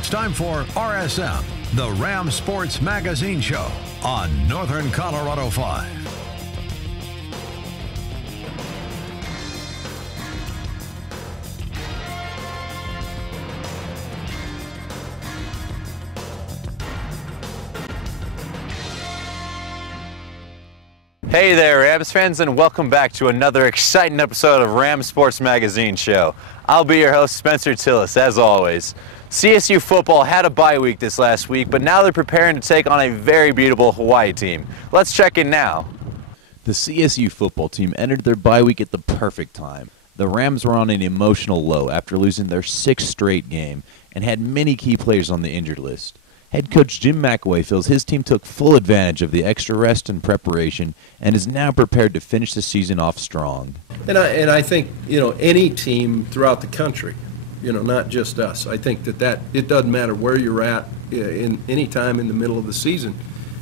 It's time for RSM, the Ram Sports Magazine Show on Northern Colorado 5. Hey there, Rams fans, and welcome back to another exciting episode of Ram Sports Magazine Show. I'll be your host, Spencer Tillis, as always. CSU football had a bye week this last week, but now they're preparing to take on a very beatable Hawaii team. Let's check in now. The CSU football team entered their bye week at the perfect time. The Rams were on an emotional low after losing their sixth straight game and had many key players on the injured list. Head coach Jim McAway feels his team took full advantage of the extra rest and preparation and is now prepared to finish the season off strong. And I think, any team throughout the country, not just us, I think that it doesn't matter where you're at in any time in the middle of the season,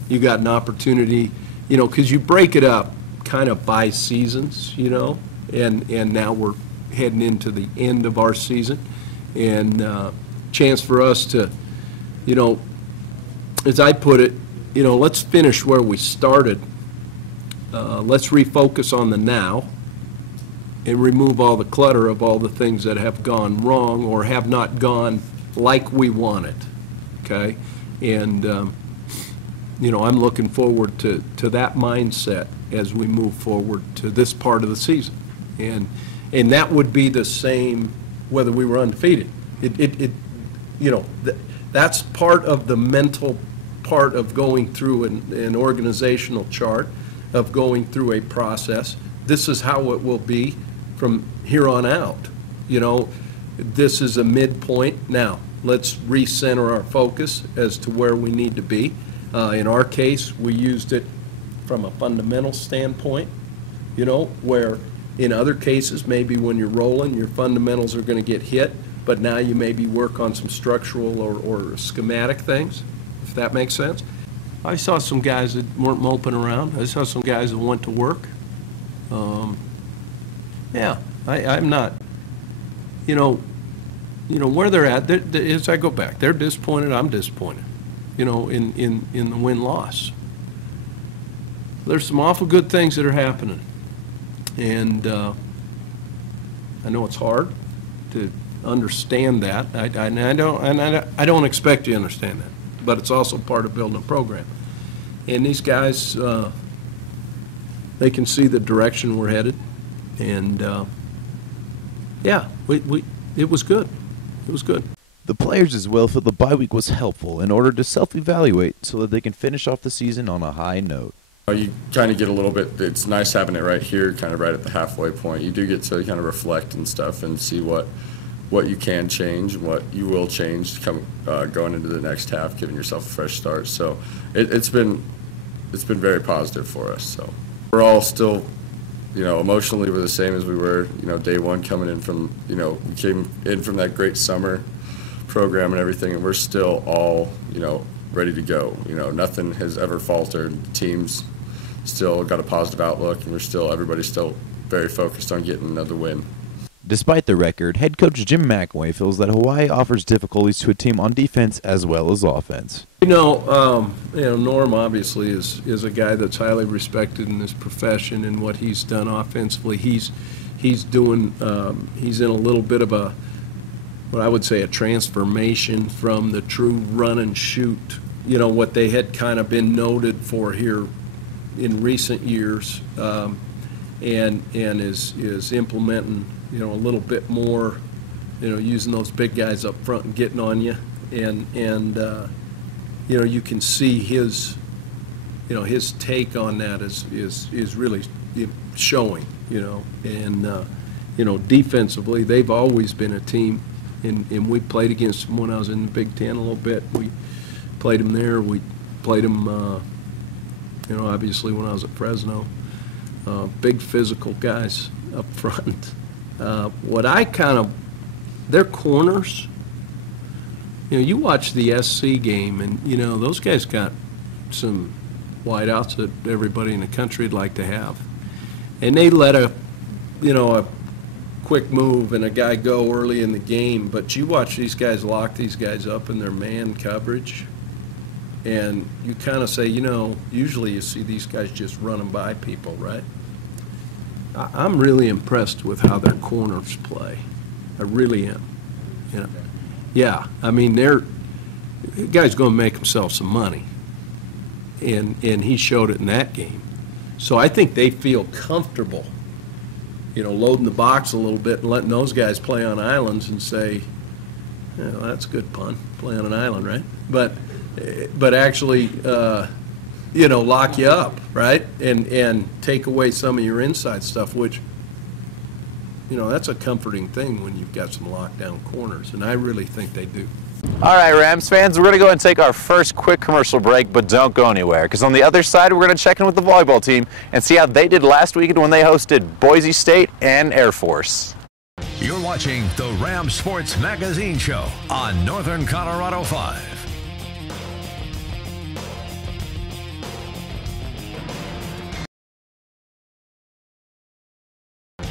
you got an opportunity, because you break it up kind of by seasons, and now we're heading into the end of our season, and chance for us to, as I put it, let's finish where we started. Let's refocus on the now and remove all the clutter of all the things that have gone wrong or have not gone like we wanted, okay? And, I'm looking forward to that mindset as we move forward to this part of the season. And that would be the same whether we were undefeated. That's part of the mental part of going through an organizational chart, of going through a process. This is how it will be from here on out. This is a midpoint. Now, let's recenter our focus as to where we need to be. In our case, we used it from a fundamental standpoint, where in other cases, maybe when you're rolling, your fundamentals are going to get hit, but now you maybe work on some structural or schematic things, if that makes sense. I saw some guys that weren't moping around. I saw some guys that went to work. I'm not, where they're at, as I go back, they're disappointed, I'm disappointed, in the win-loss. There's some awful good things that are happening. And I know it's hard to understand that. I don't expect you to understand that, but it's also part of building a program. And these guys, they can see the direction we're headed, and it was good. It was good. The players as well feel the bye week was helpful in order to self-evaluate so that they can finish off the season on a high note. You kind of get a little bit, it's nice having it right here, kind of right at the halfway point. You do get to kind of reflect and stuff and see what you can change, what you will change going into the next half, giving yourself a fresh start. So it's been very positive for us. So we're all still, emotionally we're the same as we were, day one coming in from, we came in from that great summer program and everything, and we're still all, ready to go. Nothing has ever faltered. The team's still got a positive outlook, and everybody's still very focused on getting another win. Despite the record, head coach Jim McAway feels that Hawaii offers difficulties to a team on defense as well as offense. Norm obviously is a guy that's highly respected in this profession, and what he's done offensively, he's in a little bit of what I would say a transformation from the true run and shoot, what they had kind of been noted for here in recent years, and is implementing, a little bit more, using those big guys up front and getting on you, and you can see his take on that is really showing, and defensively they've always been a team, and we played against them when I was in the Big Ten a little bit. We played them there. We played them, obviously when I was at Fresno. Big physical guys up front. Their corners, you watch the SC game, and, those guys got some wideouts that everybody in the country would like to have. And they let a quick move and a guy go early in the game, but you watch these guys lock these guys up in their man coverage, and you kind of say, usually you see these guys just running by people, right? I'm really impressed with how their corners play. I really am. Yeah, I mean, the guy's going to make himself some money, and he showed it in that game. So I think they feel comfortable, loading the box a little bit and letting those guys play on islands and say, well, that's a good pun, play on an island, right? But actually, lock you up, right? And take away some of your inside stuff, which, that's a comforting thing when you've got some lockdown corners, and I really think they do. All right, Rams fans, we're going to go and take our first quick commercial break, but don't go anywhere, because on the other side, we're going to check in with the volleyball team and see how they did last weekend when they hosted Boise State and Air Force. You're watching the Ram Sports Magazine Show on Northern Colorado 5.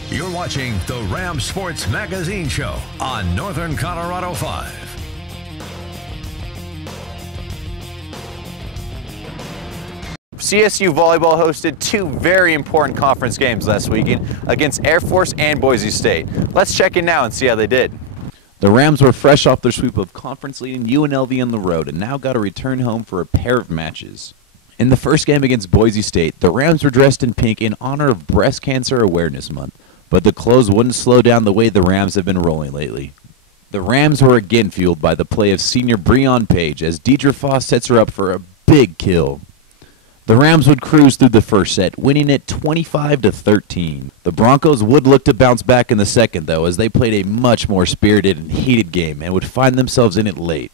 You're watching the Ram Sports Magazine Show on Northern Colorado 5. CSU volleyball hosted two very important conference games last weekend against Air Force and Boise State. Let's check in now and see how they did. The Rams were fresh off their sweep of conference-leading UNLV on the road and now got to return home for a pair of matches. In the first game against Boise State, the Rams were dressed in pink in honor of Breast Cancer Awareness Month, but the clothes wouldn't slow down the way the Rams have been rolling lately. The Rams were again fueled by the play of senior Breon Page as Deidre Foss sets her up for a big kill. The Rams would cruise through the first set, winning it 25-13. The Broncos would look to bounce back in the second, though, as they played a much more spirited and heated game and would find themselves in it late.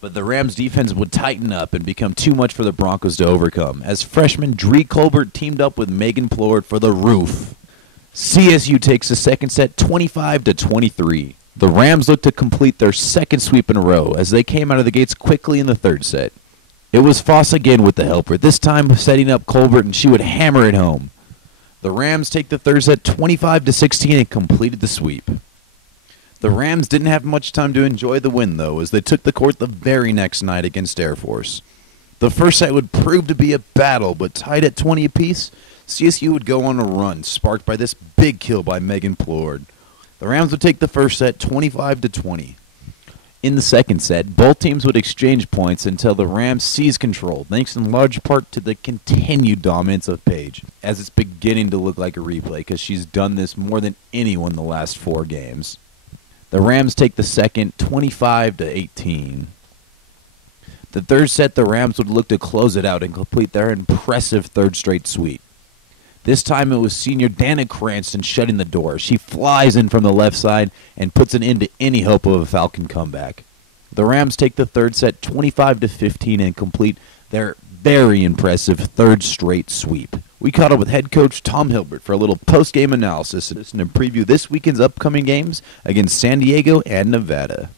But the Rams' defense would tighten up and become too much for the Broncos to overcome, as freshman Dree Colbert teamed up with Megan Plord for the roof. CSU takes the second set 25-23. The Rams looked to complete their second sweep in a row as they came out of the gates quickly in the third set. It was Foss again with the helper, this time setting up Colbert, and she would hammer it home. The Rams take the third set 25-16 and completed the sweep. The Rams didn't have much time to enjoy the win, though, as they took the court the very next night against Air Force. The first set would prove to be a battle, but tied at 20 apiece, CSU would go on a run, sparked by this big kill by Megan Plord. The Rams would take the first set 25-20. In the second set, both teams would exchange points until the Rams seized control, thanks in large part to the continued dominance of Paige, as it's beginning to look like a replay because she's done this more than anyone the last 4 games. The Rams take the second 25-18. The third set, the Rams would look to close it out and complete their impressive third straight sweep. This time it was senior Dana Cranston shutting the door. She flies in from the left side and puts an end to any hope of a Falcon comeback. The Rams take the third set 25-15 and complete their very impressive third straight sweep. We caught up with head coach Tom Hilbert for a little post-game analysis and to preview this weekend's upcoming games against San Diego and Nevada.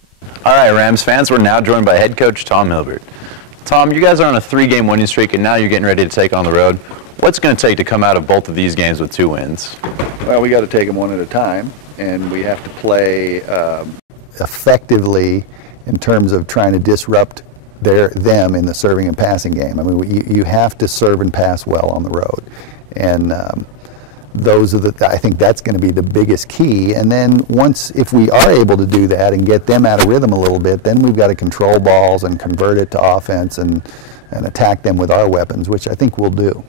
All right, Rams fans, we're now joined by head coach Tom Hilbert. Tom, you guys are on a 3-game winning streak, and now you're getting ready to take on the road. What's it going to take to come out of both of these games with 2 wins? Well, we got to take them one at a time, and we have to play effectively in terms of trying to disrupt them in the serving and passing game. I mean, you have to serve and pass well on the road, and I think that's going to be the biggest key. And then if we are able to do that and get them out of rhythm a little bit, then we've got to control balls and convert it to offense and attack them with our weapons, which I think we'll do.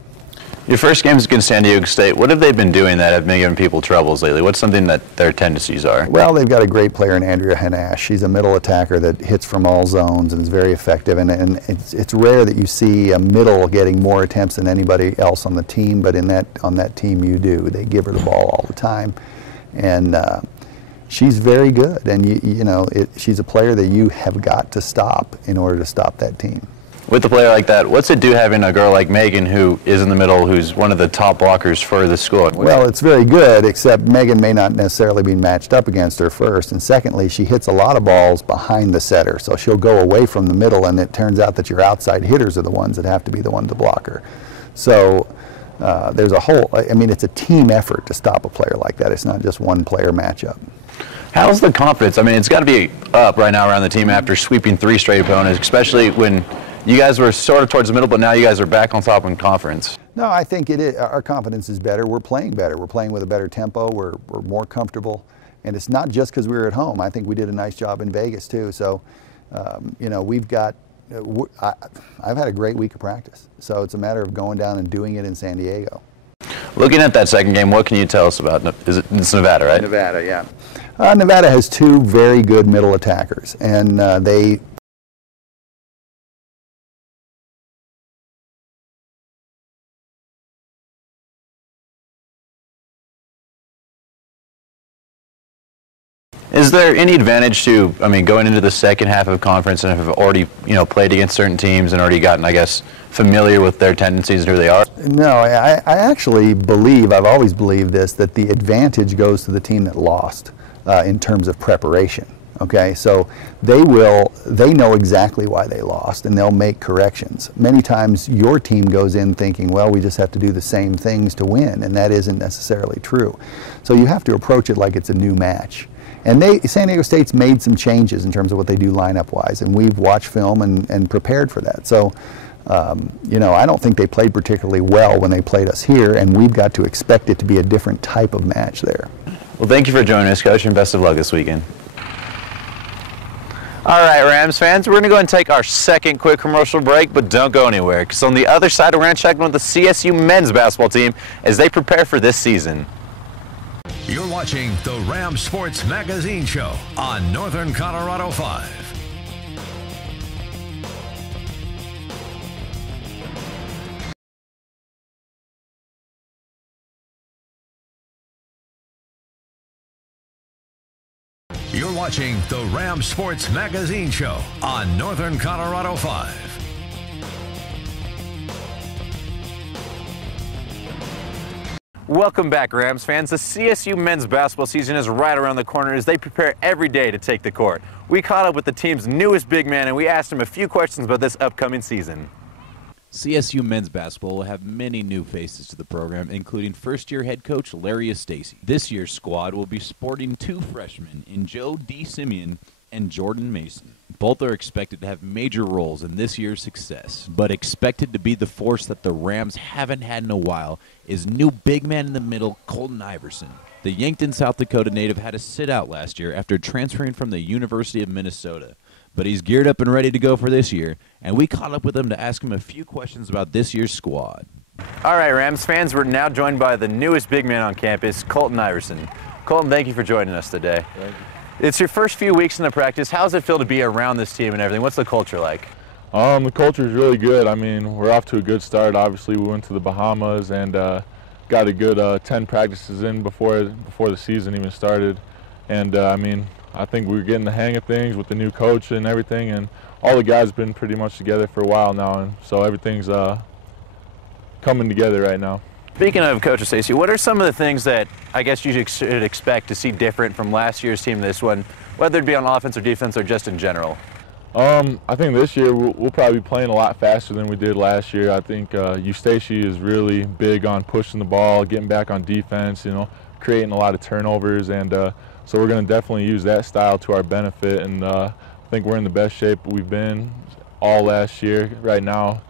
Your first game is against San Diego State. What have they been doing that have been giving people troubles lately? What's something that their tendencies are? Well, they've got a great player in Andrea Hanash. She's a middle attacker that hits from all zones and is very effective. And it's rare that you see a middle getting more attempts than anybody else on the team, but on that team you do. They give her the ball all the time. And she's very good. And, she's a player that you have got to stop in order to stop that team. With a player like that, what's it do having a girl like Megan who is in the middle, who's one of the top blockers for the school? Well, it's very good, except Megan may not necessarily be matched up against her first. And secondly, she hits a lot of balls behind the setter. So she'll go away from the middle, and it turns out that your outside hitters are the ones that have to be the ones to block her. So there's a whole, I mean, it's a team effort to stop a player like that. It's not just one player matchup. How's the confidence? I mean, it's got to be up right now around the team after sweeping 3 straight opponents, especially when you guys were sort of towards the middle, but now you guys are back on top in conference. No, I think it is. Our confidence is better. We're playing better. We're playing with a better tempo. We're more comfortable. And it's not just because we were at home. I think we did a nice job in Vegas too. So, you know, we've got, I've had a great week of practice. So it's a matter of going down and doing it in San Diego. Looking at that second game, what can you tell us about? It's Nevada, right? Nevada, yeah. Nevada has 2 very good middle attackers, and they Is there any advantage to, I mean, going into the second half of conference and have already, you know, played against certain teams and already gotten, I guess, familiar with their tendencies and who they are? No, I actually believe, I've always believed this, that the advantage goes to the team that lost in terms of preparation. Okay, so they know exactly why they lost, and they'll make corrections. Many times your team goes in thinking, well, we just have to do the same things to win, and that isn't necessarily true. So you have to approach it like it's a new match. And San Diego State's made some changes in terms of what they do lineup-wise, and we've watched film and prepared for that. So, you know, I don't think they played particularly well when they played us here, and we've got to expect it to be a different type of match there. Well, thank you for joining us, Coach, and best of luck this weekend. All right, Rams fans, we're going to go ahead and take our second quick commercial break, but don't go anywhere, because on the other side, we're going to check in with the CSU men's basketball team as they prepare for this season. You're watching the Ram Sports Magazine Show on Northern Colorado 5. You're watching the Ram Sports Magazine Show on Northern Colorado 5. Welcome back, Rams fans. The CSU men's basketball season is right around the corner as they prepare every day to take the court. We caught up with the team's newest big man and we asked him a few questions about this upcoming season. CSU men's basketball will have many new faces to the program, including first-year head coach Larry Estacey. This year's squad will be sporting 2 freshmen in Joe D. Simeon and Jordan Mason. Both are expected to have major roles in this year's success, but expected to be the force that the Rams haven't had in a while is new big man in the middle, Colton Iverson. The Yankton, South Dakota native had a sit-out last year after transferring from the University of Minnesota, but he's geared up and ready to go for this year, and we caught up with him to ask him a few questions about this year's squad. All right, Rams fans, we're now joined by the newest big man on campus, Colton Iverson. Colton, thank you for joining us today. Thank you. It's your first few weeks in the practice. How does it feel to be around this team and everything? What's the culture like? The culture is really good. I mean, we're off to a good start. Obviously, we went to the Bahamas and got a good 10 practices in before the season even started. And I mean, I think we're getting the hang of things with the new coach and everything. And all the guys have been pretty much together for a while now, and so everything's coming together right now. Speaking of Coach Estacey, what are some of the things that I guess you should expect to see different from last year's team to this one, whether it be on offense or defense or just in general? I think this year we'll probably be playing a lot faster than we did last year. I think Estacey is really big on pushing the ball, getting back on defense, you know, creating a lot of turnovers, and so we're going to definitely use that style to our benefit, and I think we're in the best shape we've been all last year right now.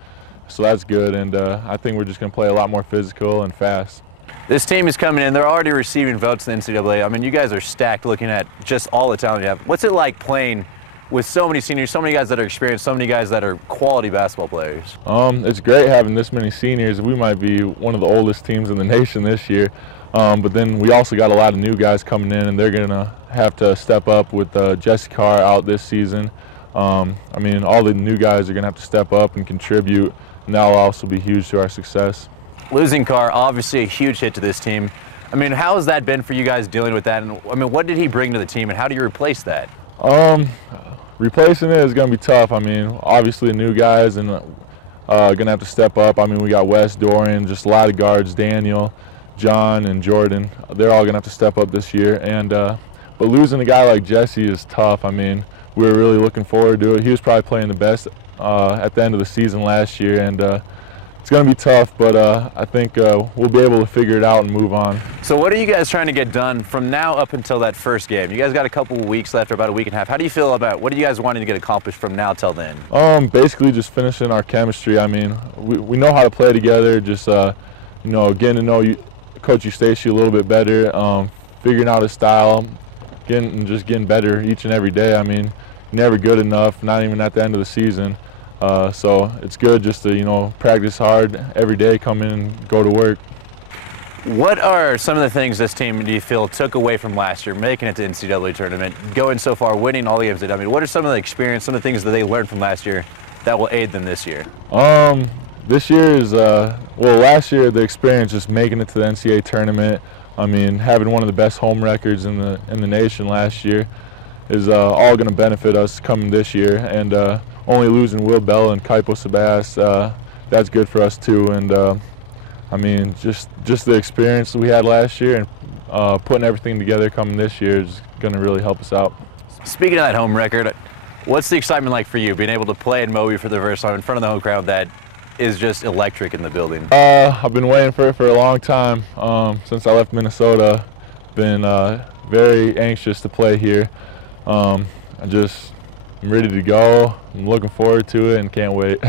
So that's good, and I think we're just going to play a lot more physical and fast. This team is coming in. They're already receiving votes in the NCAA. I mean, you guys are stacked looking at just all the talent you have. What's it like playing with so many seniors, so many guys that are experienced, so many guys that are quality basketball players? It's great having this many seniors. We might be one of the oldest teams in the nation this year, but then we also got a lot of new guys coming in, and they're going to have to step up with Jesse Carr out this season. I mean, all the new guys are going to have to step up and contribute, and that will also be huge to our success. Losing Carr, obviously a huge hit to this team. I mean, how has that been for you guys dealing with that? And I mean, what did he bring to the team, and how do you replace that? Replacing it is going to be tough. I mean, obviously the new guys and going to have to step up. I mean, we got Wes, Dorian, just a lot of guards, Daniel, John, and Jordan. They're all going to have to step up this year. And but losing a guy like Jesse is tough. I mean, we were really looking forward to it. He was probably playing the best at the end of the season last year, and it's going to be tough, but I think we'll be able to figure it out and move on. So what are you guys trying to get done from now up until that first game? You guys got a couple of weeks left, or about a week and a half. How do you feel about, what are you guys wanting to get accomplished from now till then? Basically just finishing our chemistry. I mean, we know how to play together, just getting to know Coach Eustace a little bit better, figuring out his style, getting better each and every day. I mean, never good enough, not even at the end of the season. So it's good just to, practice hard every day, come in and go to work. What are some of the things this team, do you feel, took away from last year, making it to NCAA tournament, going so far, winning all the games? I mean, what are some of the experience, some of the things that they learned from last year that will aid them this year? This year is, last year the experience just making it to the NCAA tournament, I mean, having one of the best home records in the nation last year is all going to benefit us coming this year. And only losing Will Bell and Kaipo Sabas, that's good for us too. And I mean, just the experience we had last year and putting everything together coming this year is going to really help us out. Speaking of that home record, what's the excitement like for you, being able to play in Moby for the first time in front of the home crowd that is just electric in the building? I've been waiting for it for a long time. Since I left Minnesota, been very anxious to play here. I'm ready to go. I'm looking forward to it and can't wait.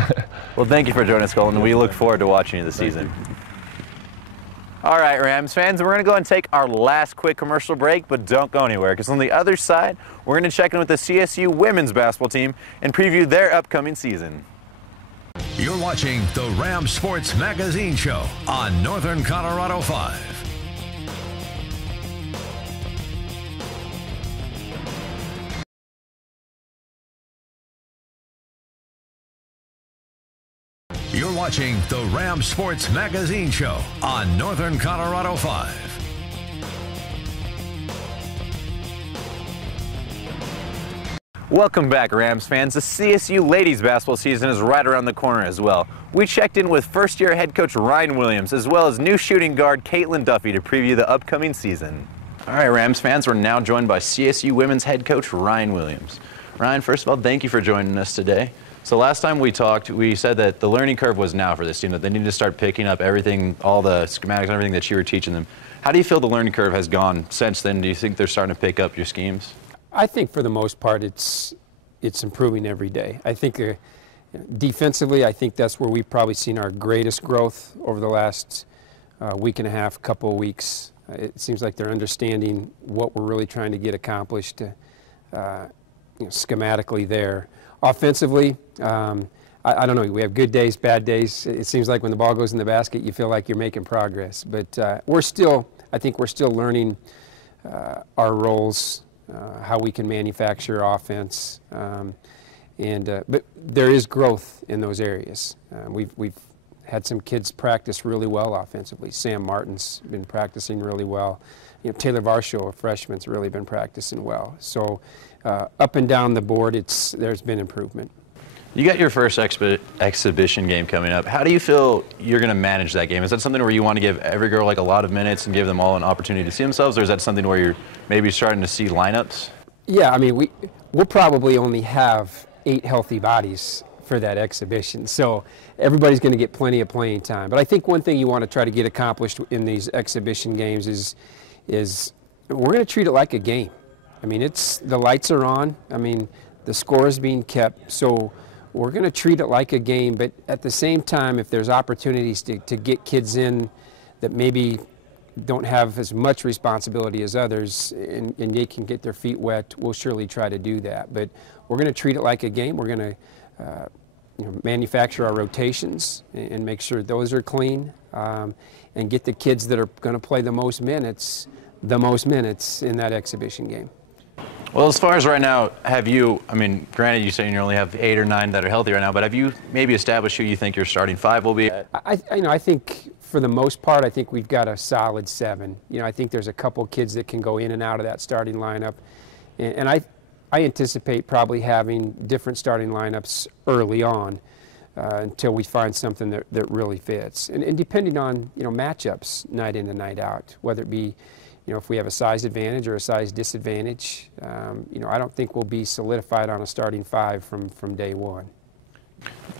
Well, thank you for joining us, Colin. We look forward to watching you this season. All right, Rams fans, we're going to go and take our last quick commercial break, but don't go anywhere, because on the other side, we're going to check in with the CSU women's basketball team and preview their upcoming season. You're watching the Ram Sports Magazine Show on Northern Colorado 5. You're watching the Ram Sports Magazine Show on Northern Colorado 5. Welcome back, Rams fans. The CSU ladies basketball season is right around the corner as well. We checked in with first-year head coach Ryan Williams as well as new shooting guard Caitlin Duffy to preview the upcoming season. All right, Rams fans, we're now joined by CSU women's head coach Ryan Williams. Ryan, first of all, thank you for joining us today. So last time we talked, we said that the learning curve was now for this team, that they need to start picking up everything, all the schematics and everything that you were teaching them. How do you feel the learning curve has gone since then? Do you think they're starting to pick up your schemes? I think for the most part it's improving every day. I think defensively, I think that's where we've probably seen our greatest growth over the last week and a half, couple of weeks. It seems like they're understanding what we're really trying to get accomplished schematically there. Offensively, I don't know, we have good days, bad days. It seems like when the ball goes in the basket, you feel like you're making progress. But I think we're still learning our roles, how we can manufacture offense, but there is growth in those areas. We've had some kids practice really well offensively. Sam Martin's been practicing really well. Taylor Varsho, a freshman's really been practicing well. So up and down the board, there's been improvement. You got your first exhibition game coming up. How do you feel you're going to manage that game? Is that something where you want to give every girl like a lot of minutes and give them all an opportunity to see themselves, or is that something where you're maybe starting to see lineups? Yeah, I mean, we'll probably only have 8 healthy bodies for that exhibition, so everybody's going to get plenty of playing time. But I think one thing you want to try to get accomplished in these exhibition games is we're going to treat it like a game. I mean, the lights are on. I mean, the score is being kept, so we're going to treat it like a game, but at the same time, if there's opportunities to get kids in that maybe don't have as much responsibility as others and they can get their feet wet, we'll surely try to do that. But we're going to treat it like a game. We're going to manufacture our rotations and make sure those are clean and get the kids that are going to play the most minutes in that exhibition game. Well, as far as right now, granted you say you only have 8 or 9 that are healthy right now, but have you maybe established who you think your starting 5 will be? I think for the most part, I think we've got a solid 7. I think there's a couple kids that can go in and out of that starting lineup. And I anticipate probably having different starting lineups early on until we find something that really fits. And depending on, matchups night in and night out, whether it be if we have a size advantage or a size disadvantage, I don't think we'll be solidified on a starting 5 from day one.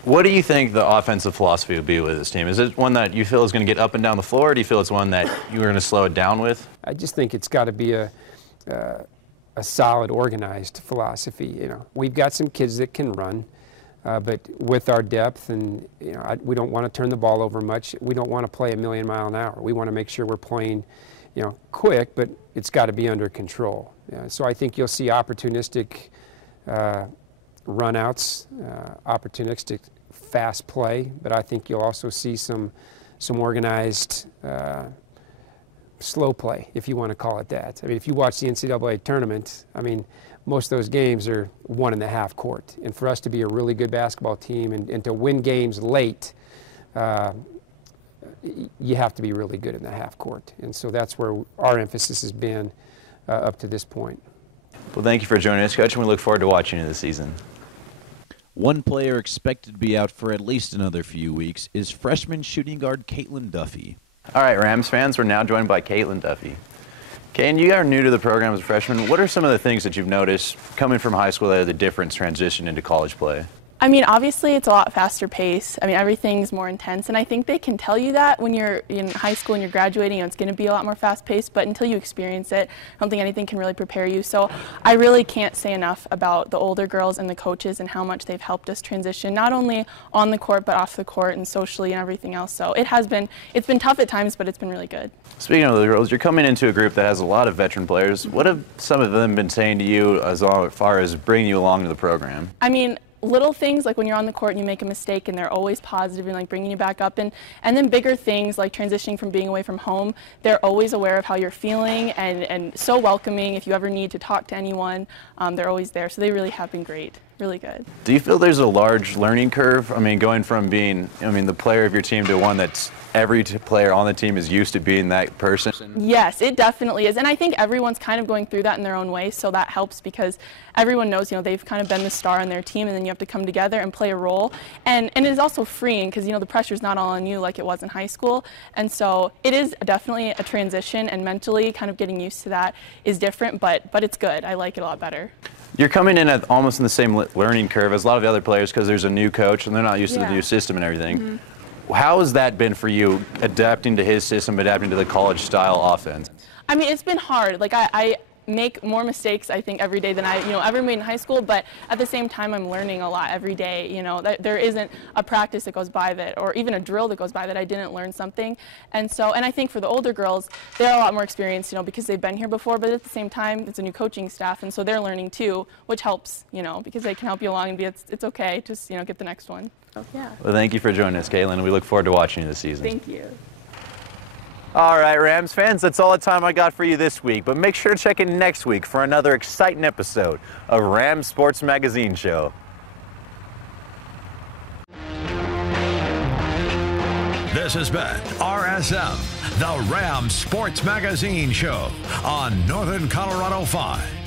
What do you think the offensive philosophy will be with this team? Is it one that you feel is going to get up and down the floor, or do you feel it's one that you're going to slow it down with? I just think it's got to be a solid, organized philosophy. You know, we've got some kids that can run, but with our depth, and we don't want to turn the ball over much. We don't want to play a million mile an hour. We want to make sure we're playing, quick, but it's got to be under control. So I think you'll see opportunistic runouts, opportunistic fast play, but I think you'll also see some organized slow play, if you want to call it that. I mean, if you watch the NCAA tournament, most of those games are 1.5 court. And for us to be a really good basketball team and to win games late, you have to be really good in the half court. And so that's where our emphasis has been up to this point. Well, thank you for joining us, Coach, and we look forward to watching you this season. One player expected to be out for at least another few weeks is freshman shooting guard Caitlin Duffy. All right, Rams fans, we're now joined by Caitlin Duffy. Kane, you are new to the program as a freshman. What are some of the things that you've noticed coming from high school that are the difference transition into college play? Obviously it's a lot faster pace. Everything's more intense, and I think they can tell you that when you're in high school and you're graduating, it's going to be a lot more fast paced, but until you experience it, I don't think anything can really prepare you. So I really can't say enough about the older girls and the coaches and how much they've helped us transition, not only on the court, but off the court and socially and everything else. So it's been tough at times, but it's been really good. Speaking of the girls, you're coming into a group that has a lot of veteran players. What have some of them been saying to you as far as bringing you along to the program? Little things like when you're on the court and you make a mistake and they're always positive and bringing you back up, and then bigger things like transitioning from being away from home, they're always aware of how you're feeling and so welcoming. If you ever need to talk to anyone, they're always there. So they really have been great, really good. Do you feel there's a large learning curve? Going from being, the player of your team to one that's every player on the team is used to being that person? Yes, it definitely is. And I think everyone's kind of going through that in their own way, so that helps because everyone knows, they've kind of been the star on their team, and then you have to come together and play a role. And it is also freeing because, the pressure's not all on you like it was in high school. And so it is definitely a transition, and mentally kind of getting used to that is different, but it's good. I like it a lot better. You're coming in at almost in the same learning curve as a lot of the other players because there's a new coach and they're not used to the new system and everything. Mm-hmm. How has that been for you, adapting to his system, adapting to the college-style offense? It's been hard. I make more mistakes, I think, every day than I ever made in high school, but at the same time, I'm learning a lot every day. That there isn't a practice that goes by that, or even a drill that goes by that I didn't learn something. And I think for the older girls, they're a lot more experienced, because they've been here before, but at the same time, it's a new coaching staff, and so they're learning too, which helps, because they can help you along and it's okay, just, get the next one. So, yeah. Well, thank you for joining us, Caitlin. We look forward to watching you this season. Thank you. All right, Rams fans, that's all the time I got for you this week, but make sure to check in next week for another exciting episode of Rams Sports Magazine Show. This has been RSM, the Rams Sports Magazine Show on Northern Colorado 5.